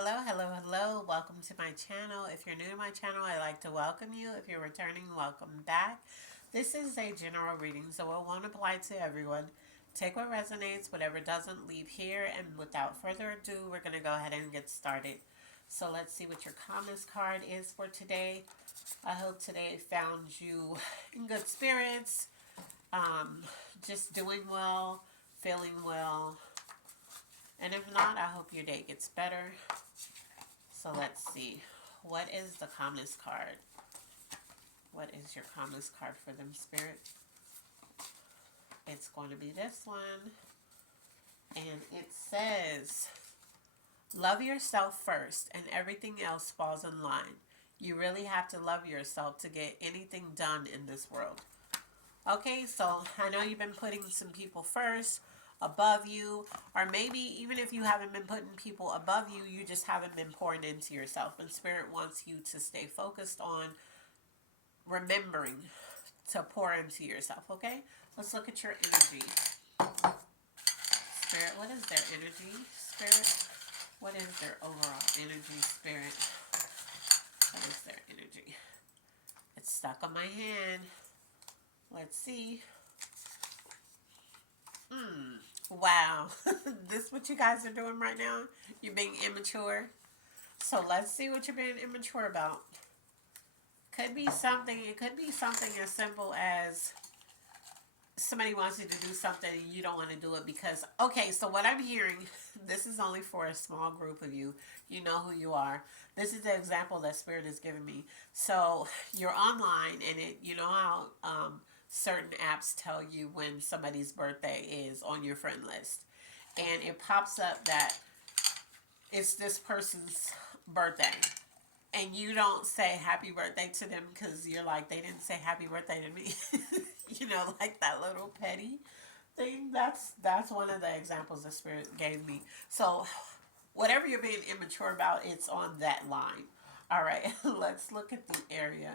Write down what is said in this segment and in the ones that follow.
Hello, hello, hello. Welcome to my channel. If you're new to my channel, I'd like to welcome you. If you're returning, welcome back. This is a general reading, so it won't apply to everyone. Take what resonates, whatever doesn't, leave here. And without further ado, we're going to go ahead and get started. So let's see what your comments card is for today. I hope today found you in good spirits, just doing well, feeling well. And if not, I hope your day gets better. So let's see. What is the calmness card? What is your calmness card for them, Spirit? It's going to be this one. And it says, love yourself first and everything else falls in line. You really have to love yourself to get anything done in this world. Okay, so I know you've been putting some people first, above you, or maybe even if you haven't been putting people above you, you just haven't been pouring into yourself. And Spirit wants you to stay focused on remembering to pour into yourself, okay? Let's look at your energy. Spirit, what is their energy, Spirit? What is their overall energy, Spirit? What is their energy? It's stuck on my hand. Let's see. Wow. This is what you guys are doing right now? You're being immature. So let's see what you're being immature about. Could be something, it could be something as simple as somebody wants you to do something and you don't want to do it because, okay, so what I'm hearing, this is only for a small group of you. You know who you are. This is the example that Spirit is giving me. So you're online and you know how certain apps tell you when somebody's birthday is on your friend list. And it pops up that it's this person's birthday. And you don't say happy birthday to them because you're like, they didn't say happy birthday to me. Like that little petty thing. That's one of the examples the Spirit gave me. So whatever you're being immature about, it's on that line. All right, let's look at the area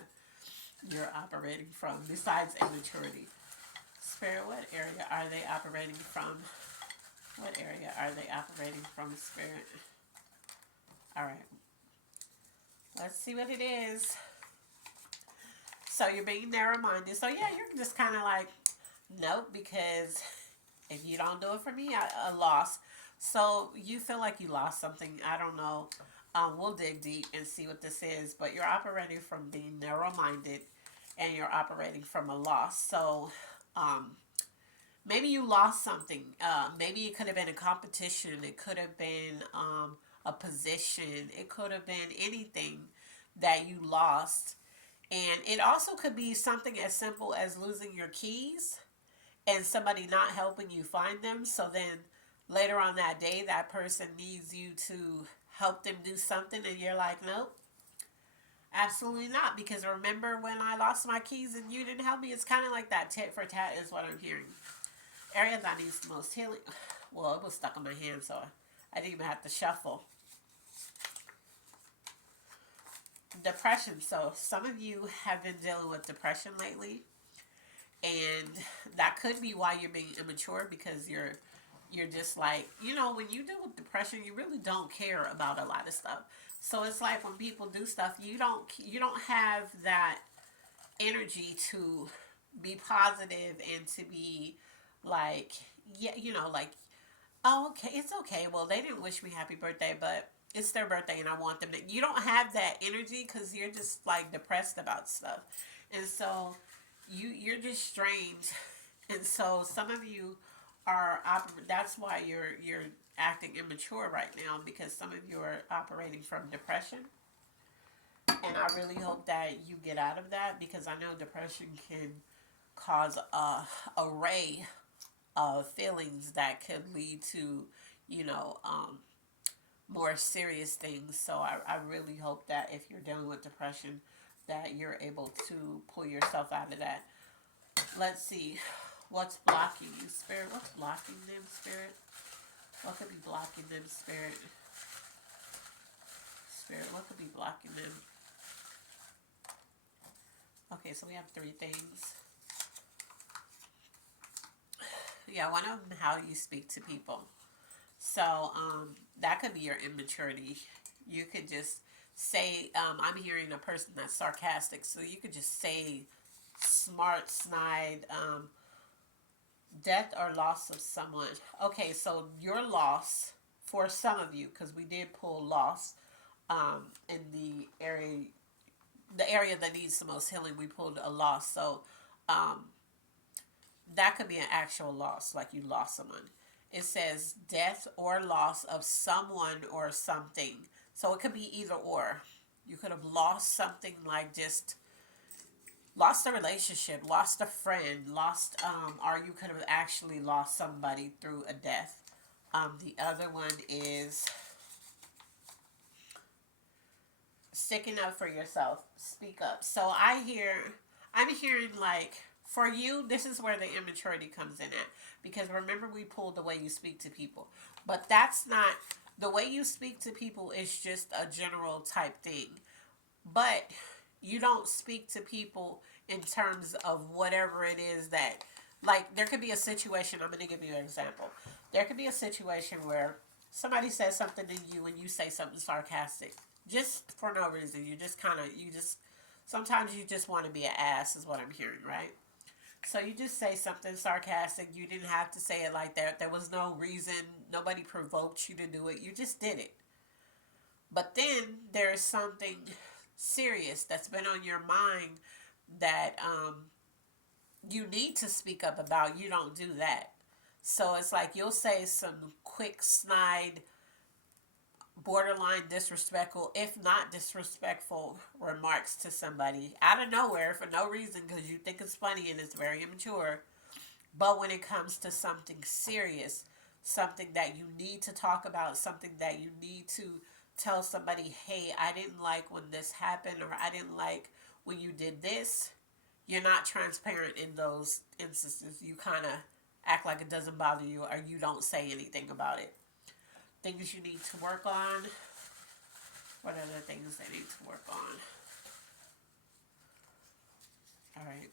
you're operating from besides immaturity. Spirit, what area are they operating from? What area are they operating from, Spirit? All right, let's see what it is. So you're being narrow-minded. So yeah, you're just kind of like, nope, because if you don't do it for me, I lost. So you feel like you lost something. I don't know. We'll dig deep and see what this is. But you're operating from being narrow-minded, and you're operating from a loss. So maybe you lost something. Maybe it could have been a competition. It could have been a position. It could have been anything that you lost. And it also could be something as simple as losing your keys and somebody not helping you find them. So then later on that day, that person needs you to help them do something, and you're like, nope, absolutely not. Because remember when I lost my keys and you didn't help me? It's kind of like that tit for tat, is what I'm hearing. Area that needs the most healing. Well, it was stuck on my hand, so I didn't even have to shuffle. Depression. So some of you have been dealing with depression lately, and that could be why you're being immature, because you're just like, when you deal with depression, you really don't care about a lot of stuff. So it's like when people do stuff, you don't have that energy to be positive and to be like, yeah, like, oh, okay, it's okay. Well, they didn't wish me happy birthday, but it's their birthday and I want them to. You don't have that energy because you're just like depressed about stuff. And so you're just strange. And so some of you are that's why you're acting immature right now, because some of you are operating from depression. And I really hope that you get out of that, because I know depression can cause a array of feelings that could lead to, you know, um, more serious things. So I really hope that if you're dealing with depression, that you're able to pull yourself out of that. Let's see. What's blocking you, Spirit? What's blocking them, Spirit? What could be blocking them, Spirit? Spirit, what could be blocking them? Okay, so we have three things. Yeah, one of them, how you speak to people. So that could be your immaturity. You could just say, I'm hearing a person that's sarcastic, so you could just say smart, snide, death or loss of someone. Okay, so your loss for some of you, because we did pull loss in the area that needs the most healing. We pulled a loss, so um, that could be an actual loss, like you lost someone. It says death or loss of someone or something. So it could be either or. You could have lost something like just lost a relationship, lost a friend, lost, or you could have actually lost somebody through a death. The other one is sticking up for yourself. Speak up. So I'm hearing like, for you, this is where the immaturity comes in at. Because remember, we pulled the way you speak to people. But that's not, the way you speak to people is just a general type thing. But you don't speak to people in terms of whatever it is that, like, there could be a situation. I'm going to give you an example. There could be a situation where somebody says something to you and you say something sarcastic just for no reason. You just kind of, you just, sometimes you just want to be an ass, is what I'm hearing, right? So you just say something sarcastic. You didn't have to say it like that. There was no reason. Nobody provoked you to do it. You just did it. But then there is something serious that's been on your mind that you need to speak up about. You don't do that. So it's like you'll say some quick, snide, borderline disrespectful, if not disrespectful, remarks to somebody out of nowhere for no reason because you think it's funny and it's very immature. But when it comes to something serious, something that you need to talk about, something that you need to tell somebody, hey, I didn't like when this happened, or I didn't like when you did this, you're not transparent in those instances. You kind of act like it doesn't bother you, or you don't say anything about it. Things you need to work on. What are the things they need to work on? All right.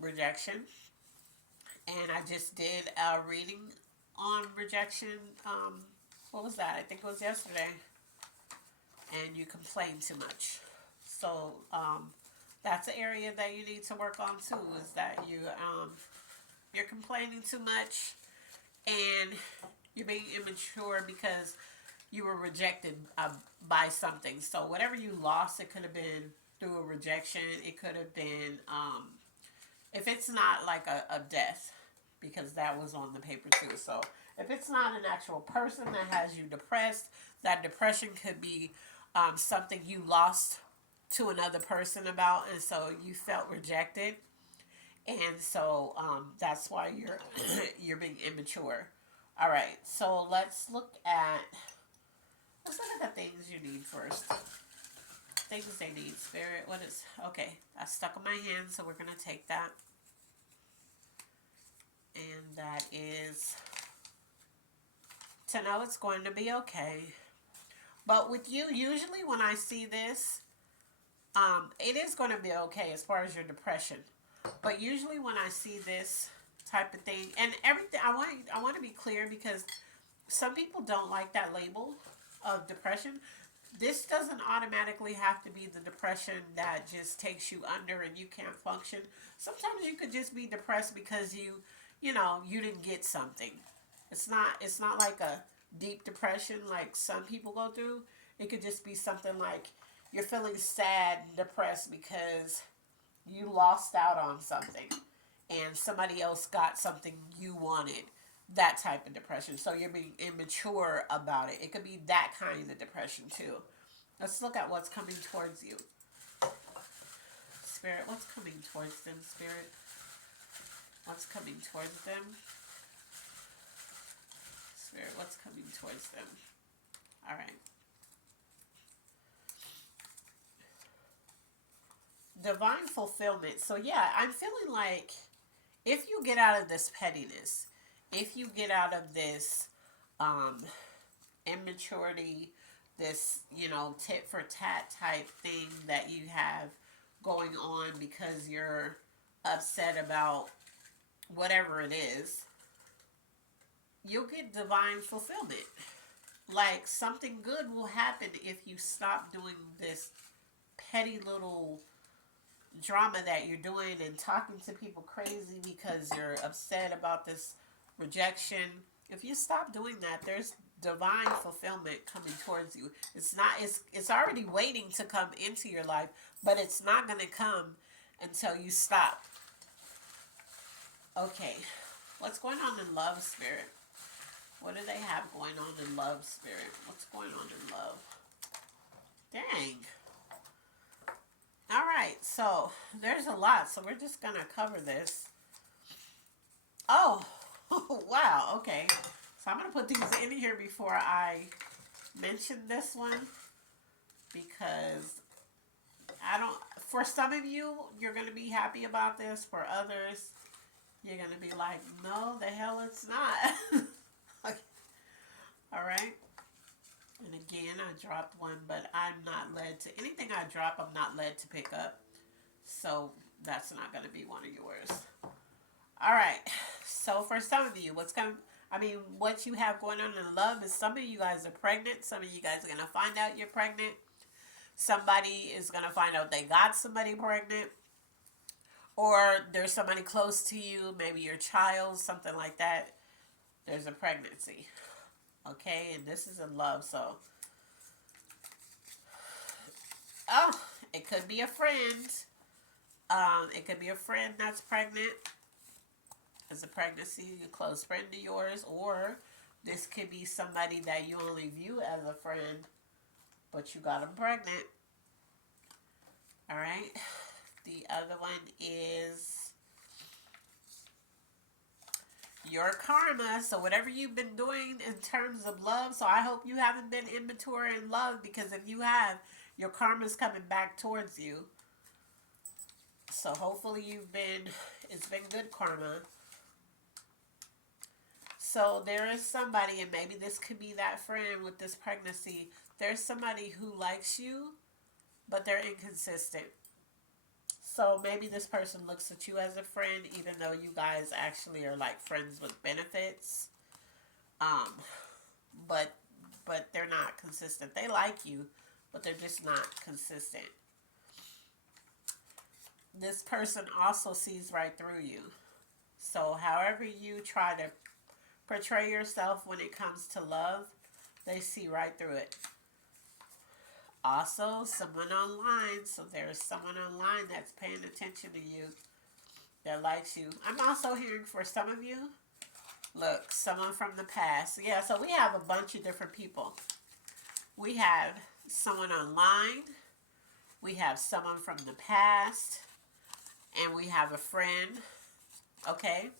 Rejection. And I just did a reading on rejection. What was that? I think it was yesterday. And you complain too much. So that's an area that you need to work on too. Is that you're complaining too much, and you're being immature because you were rejected by something. So whatever you lost, it could have been through a rejection. It could have been if it's not like a death, because that was on the paper too. So if it's not an actual person that has you depressed, that depression could be something you lost to another person about, and so you felt rejected, and so that's why you're you're being immature. All right, so let's look at the things you need first. Things they need. Spirit, what is okay? I stuck in my hand, so we're gonna take that, and that is to know it's going to be okay. But with you, usually when I see this, it is going to be okay as far as your depression. But usually when I see this type of thing, and everything, I want to be clear because some people don't like that label of depression. This doesn't automatically have to be the depression that just takes you under and you can't function. Sometimes you could just be depressed because you didn't get something. It's not like a deep depression like some people go through. It could just be something like you're feeling sad and depressed because you lost out on something and somebody else got something you wanted. That type of depression. So you're being immature about it. It could be that kind of depression too. Let's look at what's coming towards you. Spirit, what's coming towards them, Spirit? What's coming towards them? Spirit, what's coming towards them? All right. Divine fulfillment. So yeah, I'm feeling like if you get out of this pettiness, if you get out of this um, immaturity, this, tit for tat type thing that you have going on because you're upset about whatever it is, you'll get divine fulfillment. like something good will happen if you stop doing this petty little drama that you're doing and talking to people crazy because you're upset about this rejection. If you stop doing that, there's divine fulfillment coming towards you. It's already waiting to come into your life, but it's not going to come until you stop. Okay. What's going on in love, spirit? What do they have going on in love, spirit? What's going on in love? Dang. All right, so there's a lot, so we're just gonna cover this. Oh, wow, okay. So I'm gonna put these in here before I mention this one because I don't. For some of you, you're gonna be happy about this. For others, you're gonna be like, no, the hell it's not. Okay. All right. And again, I dropped one, but I'm not led to anything I drop. I'm not led to pick up, so that's not going to be one of yours. All right. So for some of you, what you have going on in love is some of you guys are pregnant. Some of you guys are going to find out you're pregnant. Somebody is going to find out they got somebody pregnant, or there's somebody close to you, maybe your child, something like that. There's a pregnancy. Okay, and this is in love, so. Oh, it could be a friend. It could be a friend that's pregnant. It's a pregnancy, a close friend of yours, or this could be somebody that you only view as a friend, but you got them pregnant. All right. The other one is your karma. So whatever you've been doing in terms of love, so I hope you haven't been immature in love, because if you have, your karma's coming back towards you. So hopefully it's been good karma. So there is somebody, and maybe this could be that friend with this pregnancy. There's somebody who likes you, but they're inconsistent. So maybe this person looks at you as a friend, even though you guys actually are like friends with benefits. But they're not consistent. They like you, but they're just not consistent. This person also sees right through you. So however you try to portray yourself when it comes to love, they see right through it. Also, someone online. So there's someone online that's paying attention to you, that likes you. I'm also hearing for some of you, look, someone from the past. Yeah, so we have a bunch of different people. We have someone online. We have someone from the past. And we have a friend. Okay?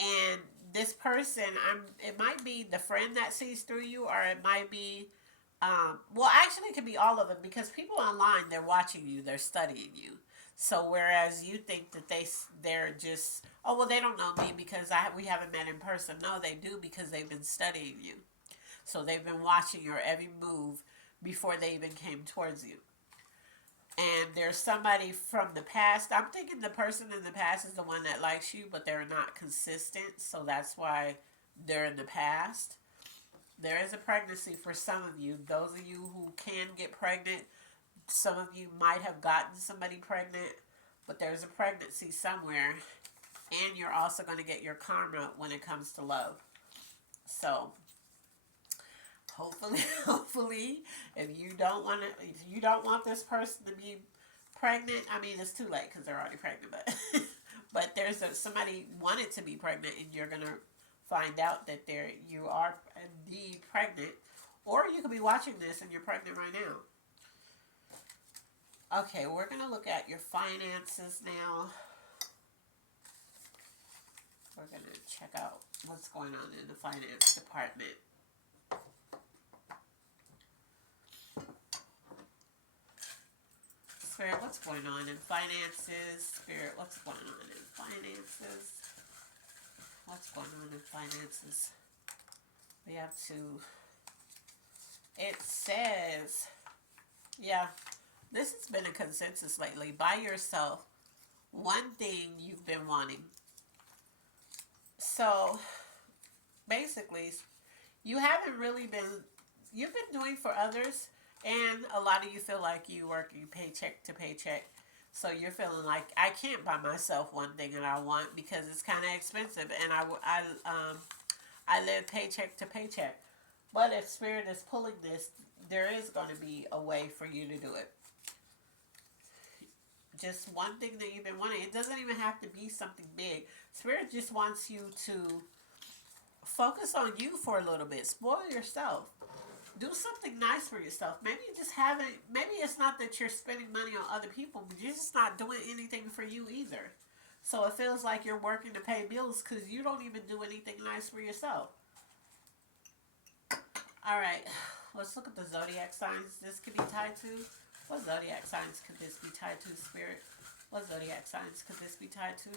And this person, it might be the friend that sees through you, or it might be, well, actually, it could be all of them, because people online, they're watching you, they're studying you. So whereas you think that they're just, oh, well, they don't know me because we haven't met in person. No, they do, because they've been studying you. So they've been watching your every move before they even came towards you. And there's somebody from the past. I'm thinking the person in the past is the one that likes you, but they're not consistent. So that's why they're in the past. There is a pregnancy for some of you. Those of you who can get pregnant, some of you might have gotten somebody pregnant, but there's a pregnancy somewhere. And you're also going to get your karma when it comes to love. So hopefully, if you don't want this person to be pregnant, I mean, it's too late because they're already pregnant, but there's somebody wanted to be pregnant, and you're gonna find out that you are indeed pregnant, or you could be watching this and you're pregnant right now. Okay, we're gonna look at your finances now. We're gonna check out what's going on in the finance department. Spirit, what's going on in finances? Spirit, what's going on in finances? What's going on in finances? We have to, it says, yeah, this has been a consensus lately. Buy yourself one thing you've been wanting. So, basically, You haven't really been, you've been doing for others, and a lot of you feel like you working paycheck to paycheck. So you're feeling like I can't buy myself one thing that I want because it's kind of expensive, and I live paycheck to paycheck. But if Spirit is pulling this, there is going to be a way for you to do it. Just one thing that you've been wanting. It doesn't even have to be something big. Spirit just wants you to focus on you for a little bit. Spoil yourself. Do something nice for yourself. Maybe you just haven't. Maybe it's not that you're spending money on other people, but you're just not doing anything for you either. So it feels like you're working to pay bills because you don't even do anything nice for yourself. All right, let's look at the zodiac signs this could be tied to. What zodiac signs could this be tied to, Spirit? What zodiac signs could this be tied to?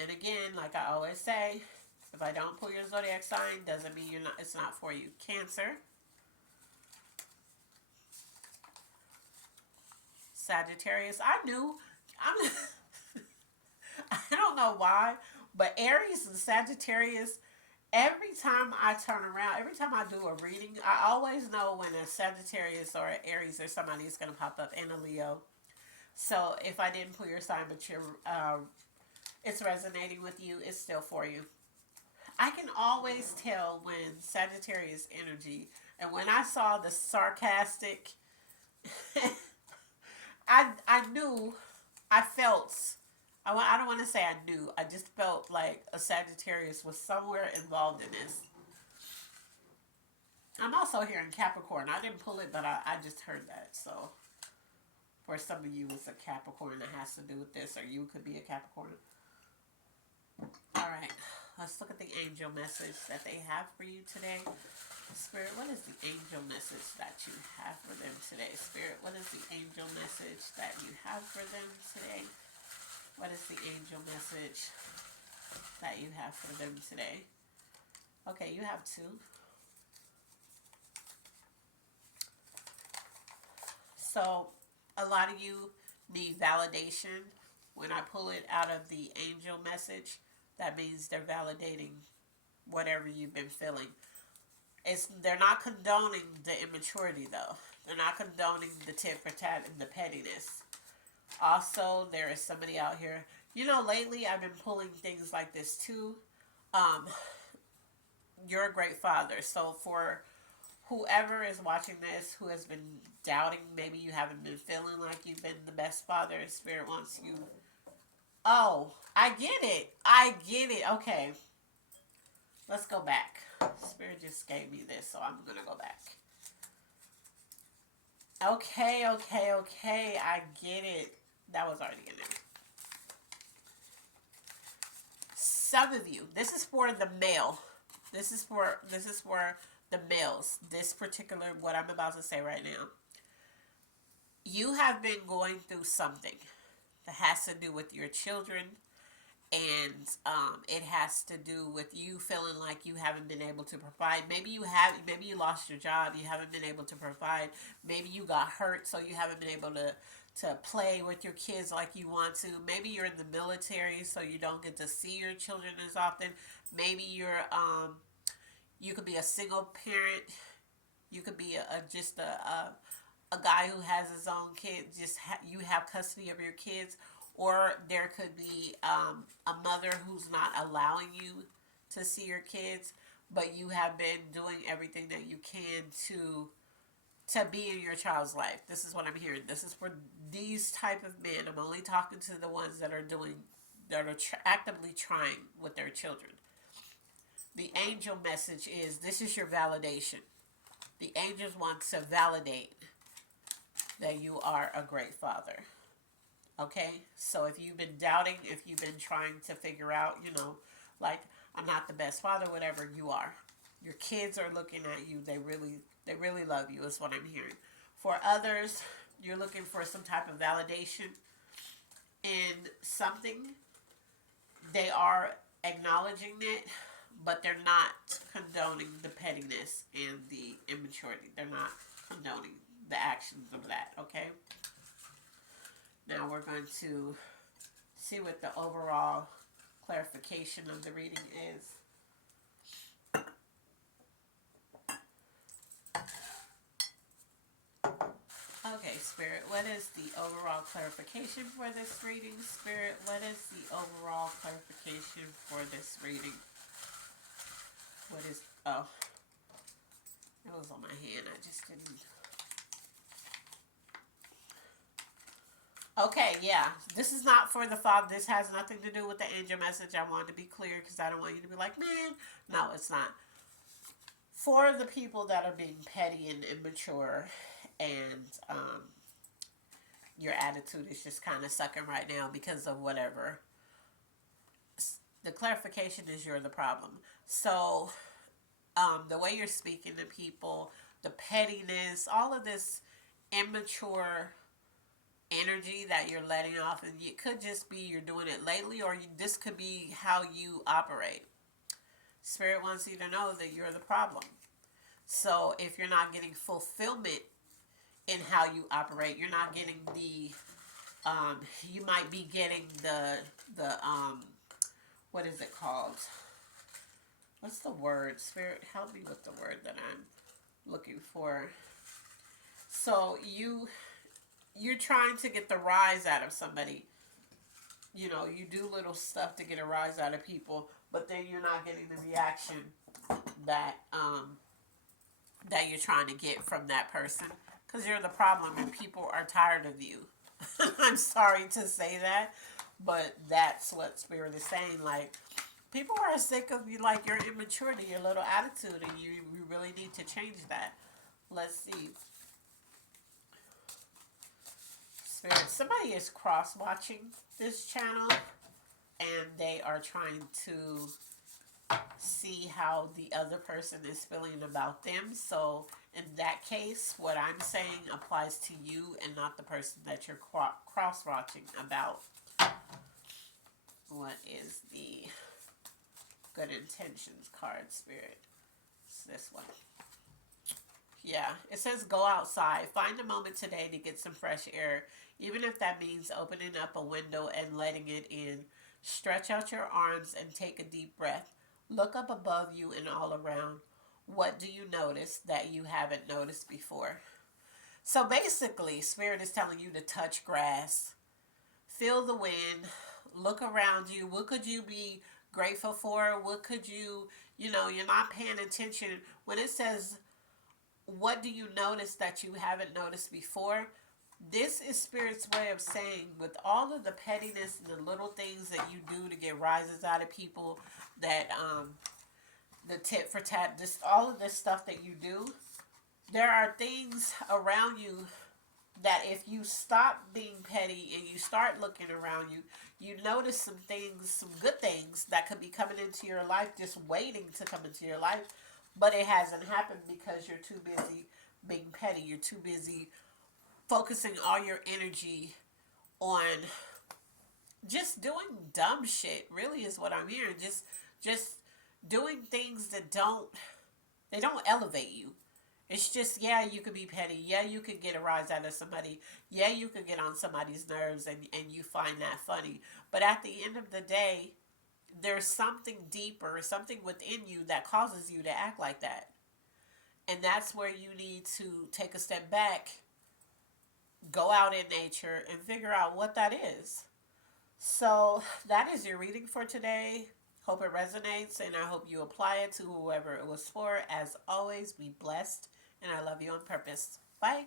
And again, like I always say, if I don't pull your zodiac sign, doesn't mean you're not. It's not for you. Cancer, Sagittarius. I knew. I'm. I don't know why, but Aries and Sagittarius. Every time I turn around, every time I do a reading, I always know when a Sagittarius or an Aries or somebody is going to pop up, and a Leo. So if I didn't pull your sign, but you're, it's resonating with you, it's still for you. I can always tell when Sagittarius energy, and when I saw the sarcastic, I knew, I felt, I don't want to say I knew, I just felt like a Sagittarius was somewhere involved in this. I'm also hearing Capricorn. I didn't pull it, but I just heard that. So for some of you, it's a Capricorn that has to do with this, or you could be a Capricorn. All right, let's look at the angel message that they have for you today. Spirit, what is the angel message that you have for them today? Spirit, what is the angel message that you have for them today? What is the angel message that you have for them today? Okay, you have two. So, a lot of you need validation. When I pull it out of the angel message, that means they're validating whatever you've been feeling. They're not condoning the immaturity though. They're not condoning the tit for tat and the pettiness. Also, there is somebody out here. You know, lately I've been pulling things like this too. Um, you're a great father. So for whoever is watching this who has been doubting, maybe you haven't been feeling like you've been the best father, Spirit wants you. Oh, I get it. I get it. Okay. Let's go back. Spirit just gave me this, so I'm going to go back. Okay. I get it. That was already in there. Some of you, this is for the male. This is for the males. This particular, what I'm about to say right now. You have been going through something that has to do with your children, and it has to do with you feeling like you haven't been able to provide. Maybe you have. Maybe you lost your job. You haven't been able to provide. Maybe you got hurt, so you haven't been able to play with your kids like you want to. Maybe you're in the military, so you don't get to see your children as often. Maybe you could be a single parent. You could be just a guy who has his own kid. You have custody of your kids, or there could be a mother who's not allowing you to see your kids, but you have been doing everything that you can to be in your child's life. This is what I'm hearing. This is for these type of men. I'm only talking to the ones that are actively trying with their children. The angel message is this is your validation. The angels want to validate that you are a great father. Okay? So if you've been doubting, if you've been trying to figure out, like I'm not the best father, whatever, you are. Your kids are looking at you. They really love you is what I'm hearing. For others, you're looking for some type of validation in something. They are acknowledging it, but they're not condoning the pettiness and the immaturity. They're not condoning the actions of that, okay? Now we're going to see what the overall clarification of the reading is. Spirit, what is the overall clarification for this reading? Spirit, what is the overall clarification for this reading? What is, oh, it was on my hand, I just didn't. Okay, yeah, this is not for the father. This has nothing to do with the angel message. I wanted to be clear because I don't want you to be like, man, no, it's not. For the people that are being petty and immature, and your attitude is just kind of sucking right now because of whatever. The clarification is you're the problem. So, the way you're speaking to people, the pettiness, all of this immature energy that you're letting off, and it could just be you're doing it lately, or this could be how you operate. Spirit wants you to know that you're the problem. So if you're not getting fulfillment in how you operate, you're not getting the you might be getting the what is it called? What's the word? Spirit, help me with the word that I'm looking for. So you're trying to get the rise out of somebody. You know, you do little stuff to get a rise out of people, but then you're not getting the reaction that that you're trying to get from that person, because you're the problem and people are tired of you. I'm sorry to say that, but that's what Spirit is saying. Like, people are sick of you, like your immaturity, your little attitude, and you really need to change that. Let's see. Spirit, somebody is cross-watching this channel, and they are trying to see how the other person is feeling about them. So in that case, what I'm saying applies to you and not the person that you're cross-watching about. What is the good intentions card, Spirit? It's this one. Yeah, it says go outside. Find a moment today to get some fresh air, even if that means opening up a window and letting it in. Stretch out your arms and take a deep breath. Look up above you and all around. What do you notice that you haven't noticed before? So basically, Spirit is telling you to touch grass, feel the wind, look around you. What could you be grateful for? What could you're not paying attention. When it says, what do you notice that you haven't noticed before? This is Spirit's way of saying, with all of the pettiness and the little things that you do to get rises out of people, that the tit for tat, just all of this stuff that you do, there are things around you that if you stop being petty and you start looking around you, you notice some things, some good things that could be coming into your life, just waiting to come into your life, but it hasn't happened because you're too busy being petty. You're too busy focusing all your energy on just doing dumb shit, really, is what I'm hearing. Just doing things that don't elevate you. It's just, yeah, you could be petty. Yeah, you could get a rise out of somebody. Yeah, you could get on somebody's nerves and you find that funny. But at the end of the day, there's something deeper, something within you that causes you to act like that. And that's where you need to take a step back, go out in nature, and figure out what that is. So that is your reading for today. Hope it resonates, and I hope you apply it to whoever it was for. As always, be blessed, and I love you on purpose. Bye.